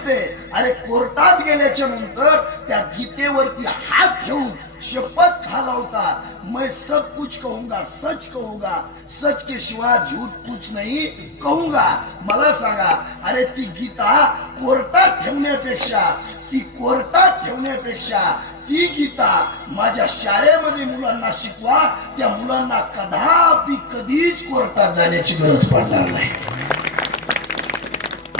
अरे कोर्टात गेल्याच्या नंतर त्या गीतेवरती हात ठेवून शपथ खालावता, मैं सब कुछ कहूंगा, सच कहूंगा, सच के सिवा झूठ कुछ नहीं कहूंगा. मला सांगा, अरे ती गीता कोर्टात ठेवण्यापेक्षा ती गीता माझ्या शाळेमध्ये मुलांना शिकवा. त्या मुलांना कधीच कोर्टात जाण्याची गरज पडणार नाही.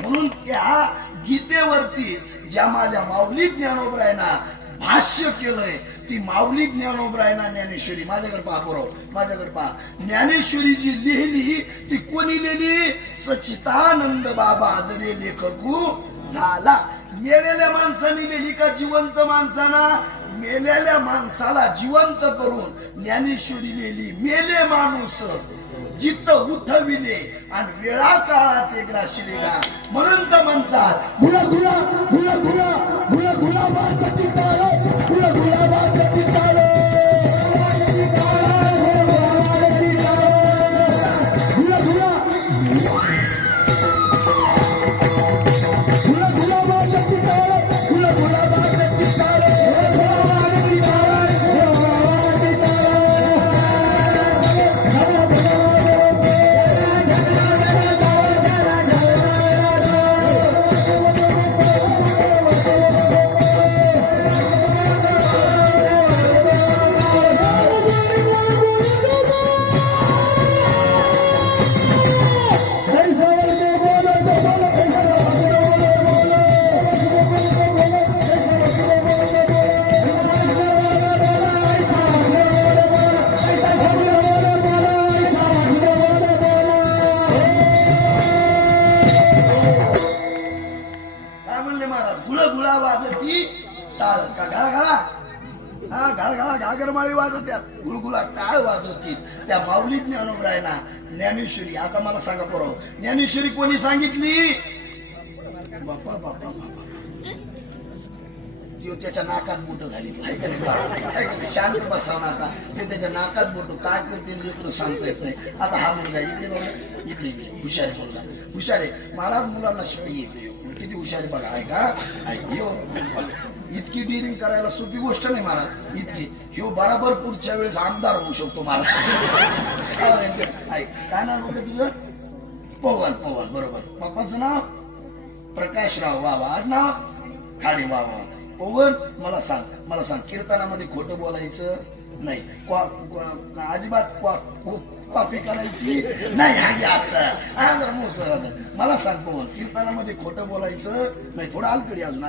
म्हणून त्या गीतेवरती ज्या माझ्या माऊली ज्ञानोबरायांना भाष्य केलंय, ती माऊली ज्ञानोबरायांना ज्ञानेश्वरी, माझ्याकडे पहा पुरव, माझ्याकडे पहा, ज्ञानेश्वरी जी लिहिली ती कोणी लिहिली? सच्चिदानंद बाबा आदरे लेखकू झाला. मेलेल्या माणसाने लिहिली का जिवंत माणसाना? मेलेल्या माणसाला जिवंत करून ज्ञानेश्वरी लिहिली. मेले माणूस जित उठविले आणि वेळा काळात एक राशिलेला. म्हणून तर म्हणतात गुला गुला गुला गुला गुला गुलाबाचं चिताळ, गुला गुलाबाचं चिताळ, गुला गुला गुला गुलाबाचं चिताळ, गुला गुलाबाचं चिताळ. टाळ का घाळा हा घाळघाळा घागरमाळी वाजवत्यात, गुळगुळा टाळ वाजवतील. त्या माऊली ज्ञानोबरायांना ज्ञानेश्वरी. आता मला सांगा बरोबर, ज्ञानेश्वरी कोणी सांगितली? बापा बापा बापा, तो त्याच्या नाकात बोट घाली. शांत बसावं. आता ते त्याच्या नाकात बोट काय करते लेकरं सांगता येत नाही. आता हा मुलगा इकडे बघा, इकडे इकडे हुशार मुलगा, हुशार आहे. महाराज मुलांना शिवाय येते, किती हुशारी बघा. ऐका, इतकी डिरिंग करायला सोपी गोष्ट नाही महाराज. इतकी ह्यो बराबर पुढच्या वेळेस आमदार होऊ शकतो महाराज. काय नाव होतं तुझं? पवन. पवन बरोबर. पप्पाचं नाव प्रकाशराव. वा वा. आडनाव खाडे. वा वा. पवन, मला सांग कीर्तनामध्ये खोटं बोलायचं नाही, अजिबात कॉपी करायची नाही. हा असं मला सांग पवन, कीर्तनामध्ये खोटं बोलायचं नाही. थोडं आलकडी अजून